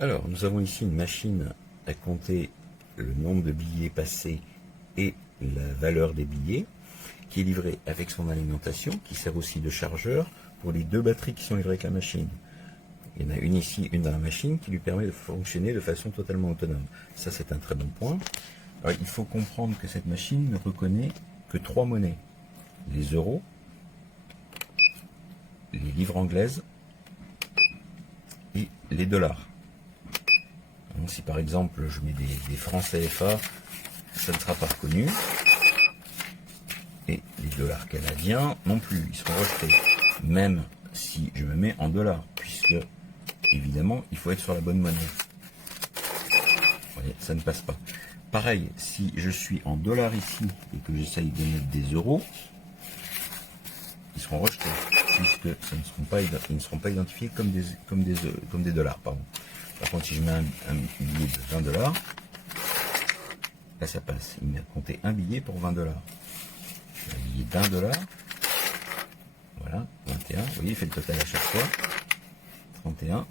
Alors, nous avons ici une machine à compter le nombre de billets passés et la valeur des billets, qui est livrée avec son alimentation, qui sert aussi de chargeur pour les deux batteries qui sont livrées avec la machine. Il y en a une ici, une dans la machine, qui lui permet de fonctionner de façon totalement autonome. Ça, c'est un très bon point. Alors, il faut comprendre que cette machine ne reconnaît que trois monnaies. Les euros, les livres anglaises et les dollars. Donc, si par exemple je mets des francs CFA, ça ne sera pas reconnu. Et les dollars canadiens non plus, ils seront rejetés. Même si je me mets en dollars, puisque évidemment il faut être sur la bonne monnaie. Vous voyez, ça ne passe pas. Pareil, si je suis en dollars ici et que j'essaye de mettre des euros, ils seront rejetés, puisque ils ne seront pas identifiés comme des dollars. Pardon. Par contre, si je mets un billet de 20 $, là ça passe. Il m'a compté un billet pour 20 $. Un billet d'1 $, voilà, 21, vous voyez, il fait le total à chaque fois, 31. Alors,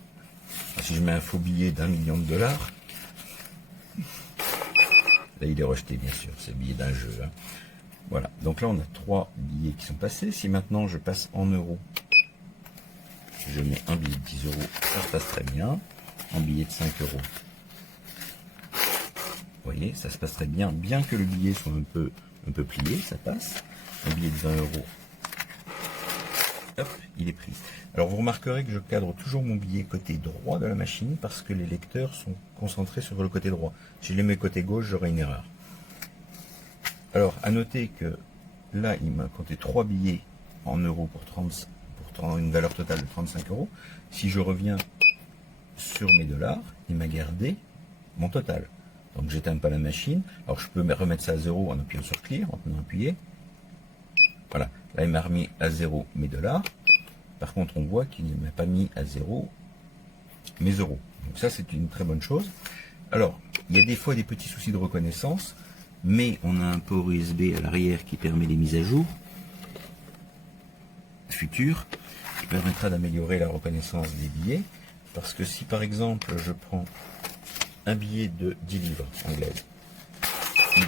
si je mets un faux billet d'1 million $, là il est rejeté bien sûr, c'est le billet d'un jeu. Hein. Voilà, donc là on a 3 billets qui sont passés. Si maintenant je passe en euros, je mets un billet de 10 €, ça se passe très bien. Un billet de 5 €, vous voyez, ça se passe très bien, bien que le billet soit un peu plié, ça passe. Un billet de 20 €, hop, il est pris. Alors vous remarquerez que je cadre toujours mon billet côté droit de la machine parce que les lecteurs sont concentrés sur le côté droit. Si je les mets côté gauche, j'aurai une erreur. Alors à noter que là il m'a compté 3 billets en euros pour une valeur totale de 35 €. Si je reviens sur mes dollars, il m'a gardé mon total. Donc j'éteins pas la machine. Alors je peux remettre ça à 0 en appuyant sur clear, en tenant appuyé. Voilà, là il m'a remis à 0 mes dollars. Par contre on voit qu'il ne m'a pas mis à 0 mes euros. Donc ça c'est une très bonne chose. Alors, il y a des fois des petits soucis de reconnaissance, mais on a un port USB à l'arrière qui permet les mises à jour futures, qui permettra d'améliorer la reconnaissance des billets. Parce que si par exemple je prends un billet de 10 livres anglaises, vous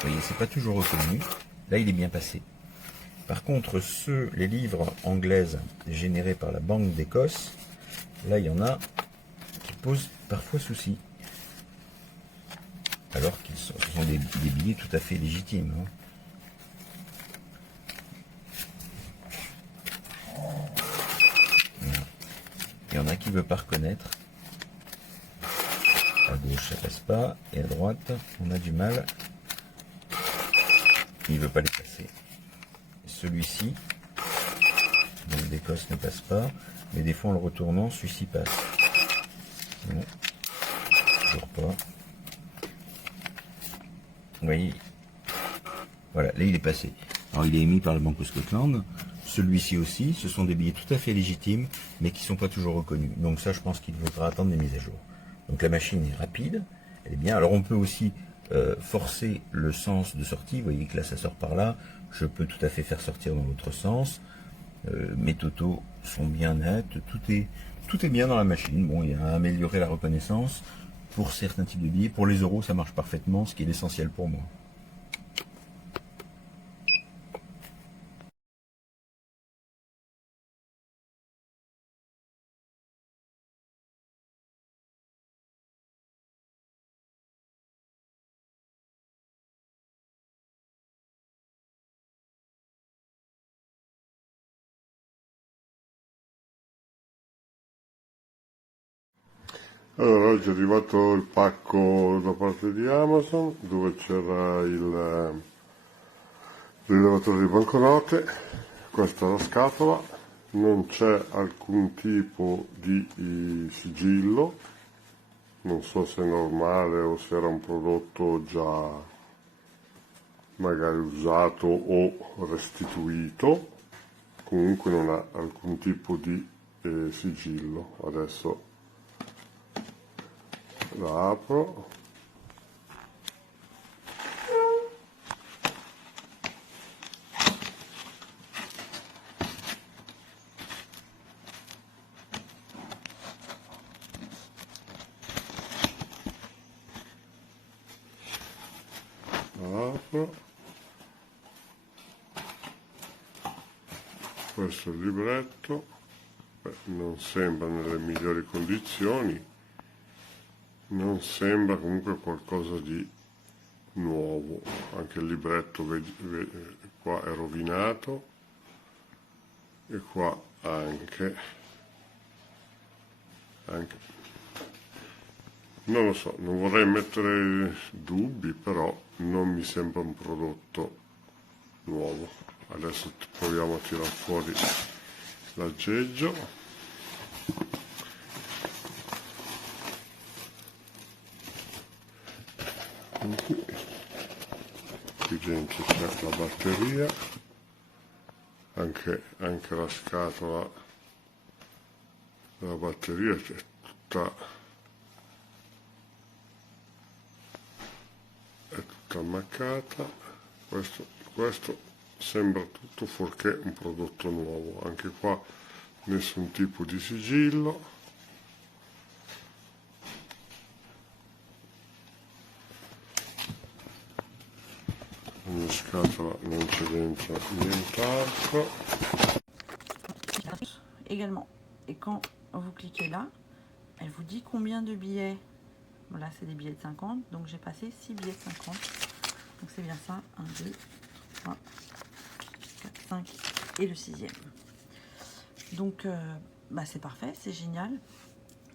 voyez, c'est pas toujours reconnu. Là, il est bien passé. Par contre, les livres anglaises générés par la Banque d'Écosse, là, il y en a qui posent parfois souci. Alors que ce sont des billets tout à fait légitimes. Hein. Voilà. Il y en a qui ne veulent pas reconnaître. À gauche, ça passe pas. Et à droite, on a du mal. Il ne veut pas les passer. Celui-ci, donc d'Écosse, ne passe pas. Mais des fois, en le retournant, celui-ci passe. Non, toujours pas. Vous voyez, voilà, là il est passé. Alors il est émis par la Banque of Scotland. Celui-ci aussi, ce sont des billets tout à fait légitimes, mais qui ne sont pas toujours reconnus. Donc ça, je pense qu'il faudra attendre des mises à jour. Donc la machine est rapide, elle est bien. Alors on peut aussi forcer le sens de sortie. Vous voyez que là ça sort par là. Je peux tout à fait faire sortir dans l'autre sens. Mes totaux sont bien nets. Tout est bien dans la machine. Bon, il y a à améliorer la reconnaissance pour certains types de billets. Pour les euros, ça marche parfaitement, ce qui est l'essentiel pour moi. Allora, oggi è arrivato il pacco da parte di Amazon dove c'era il rilevatore di banconote, questa è la scatola, non c'è alcun tipo di sigillo, non so se è normale o se era un prodotto già magari usato o restituito, comunque non ha alcun tipo di sigillo. Adesso la apro. libro, questo è il libretto. Beh, non sembra nelle migliori condizioni, non sembra comunque qualcosa di nuovo. Anche il libretto qua è rovinato e qua anche non lo so, non vorrei mettere dubbi, però non mi sembra un prodotto nuovo. Adesso proviamo a tirare fuori l'aggeggio. Qui dentro c'è la batteria, anche la scatola della batteria è tutta ammaccata. Questo sembra tutto fuorché un prodotto nuovo, anche qua nessun tipo di sigillo. Nella scatola non c'è dentro nient'altro. Également, et quand vous cliquez là, elle vous dit combien de billets. Bon, là c'est des billets de 50, donc j'ai passé 6 billets de 50, donc c'est bien ça, 1, 2, 3, 4, 5 et le 6e. Donc c'est parfait, c'est génial.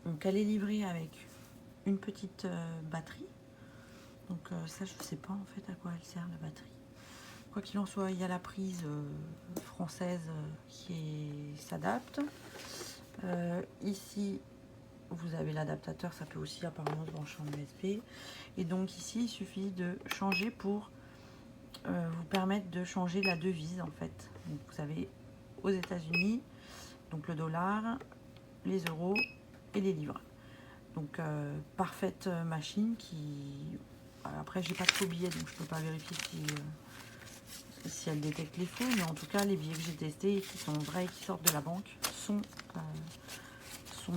Donc elle est livrée avec une petite batterie. Donc ça je sais pas en fait à quoi elle sert la batterie. Quoi qu'il en soit, il y a la prise française qui s'adapte. Ici vous avez l'adaptateur, ça peut aussi apparemment se brancher en USB. Et donc ici il suffit de changer pour vous permettre de changer la devise en fait. Donc vous avez aux États-Unis donc le dollar, les euros et les livres. Donc parfaite machine qui... Après j'ai pas de faux billets donc je peux pas vérifier si elle détecte les faux, mais en tout cas les billets que j'ai testés et qui sont vrais et qui sortent de la banque sont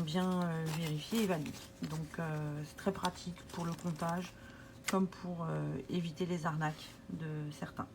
bien vérifiés et valides. Donc c'est très pratique pour le comptage comme pour éviter les arnaques de certains.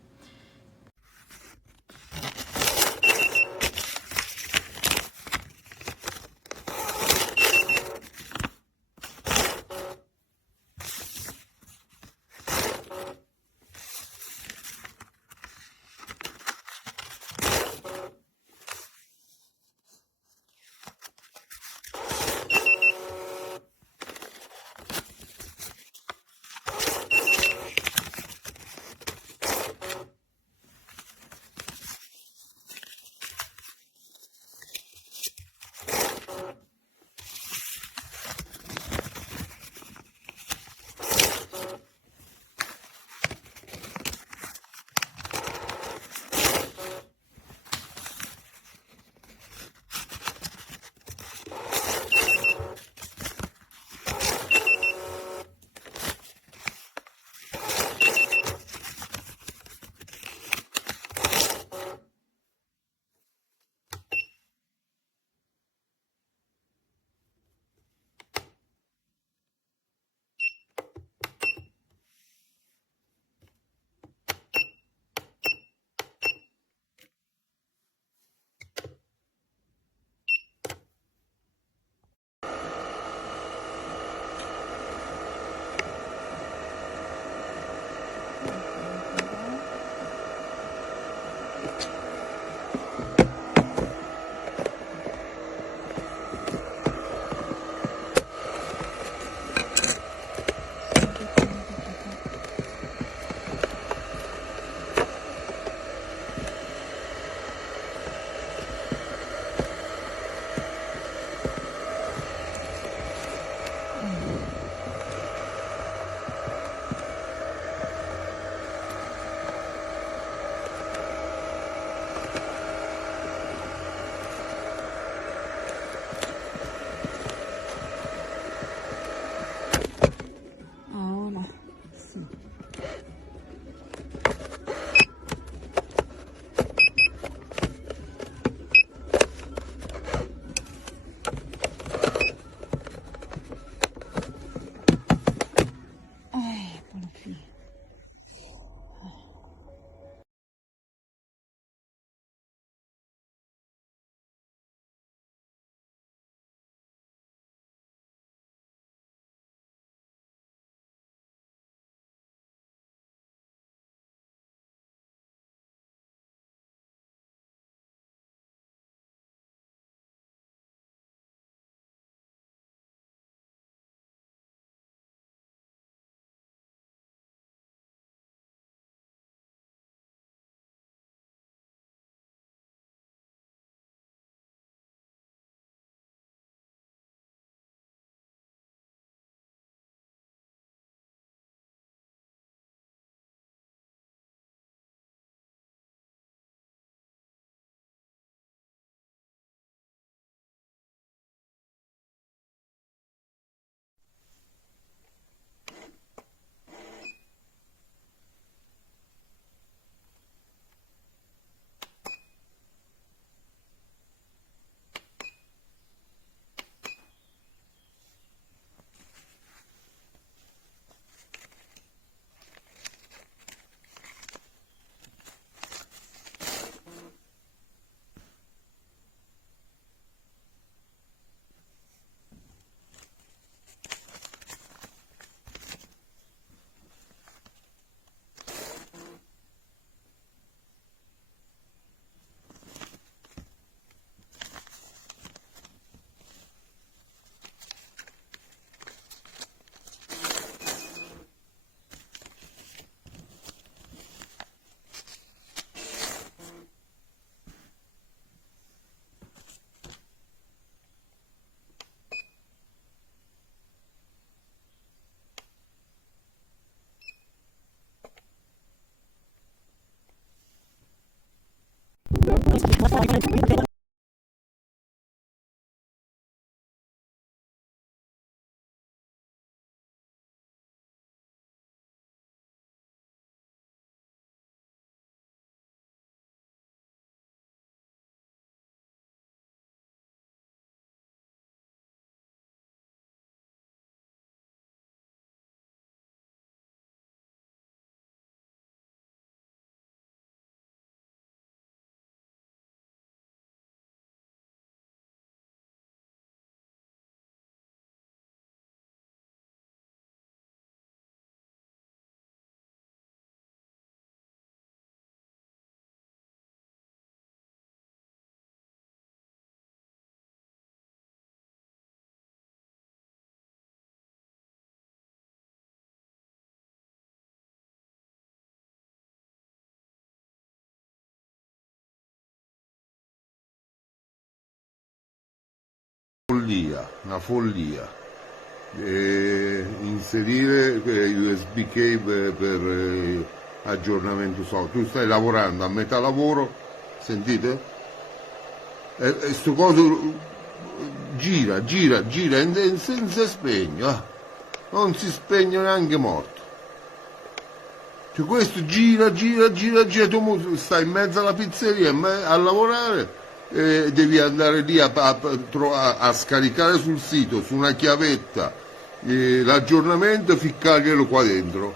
Follia, una follia. Inserire USB cable per aggiornamento software. Tu stai lavorando a metà lavoro, sentite? E sto coso gira e non si spegne, non si spegne neanche morto. Cioè, questo gira, tu stai in mezzo alla pizzeria a lavorare. Devi andare lì a scaricare sul sito, su una chiavetta, l'aggiornamento e ficcarglielo qua dentro.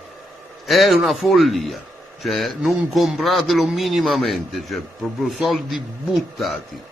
È una follia, cioè non compratelo minimamente, cioè proprio soldi buttati.